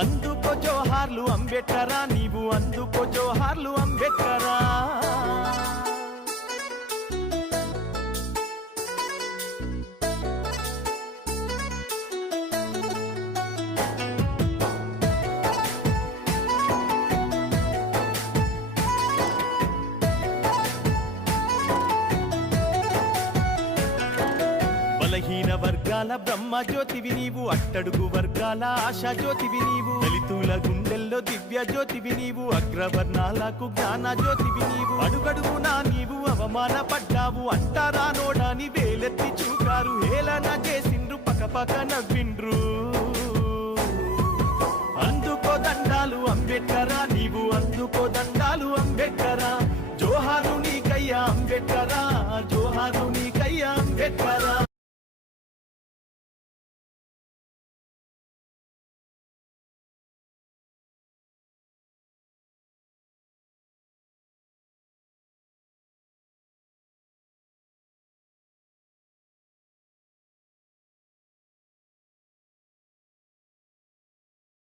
అందుకో జోహార్లు అంబేద్కరా, నీవు అందుకో జోహార్లు అంబేద్కరా. బలహీన వర్గాల బ్రహ్మ జ్యోతివి నీవు, అట్టడుగు వర్గాల ఆశా జ్యోతివి నీవు, దళితుల గుండెల్లో దివ్య జ్యోతివి నీవు, అగ్రవర్ణాలకు జ్ఞాన జ్యోతివి నీవు. అడుగడుగునా నీవు అవమానపడ్డావు, అంటారా నోడాని వేలెత్తి చూకారు, హేళన చేసిండ్రు పకపక నవ్విండ్రు.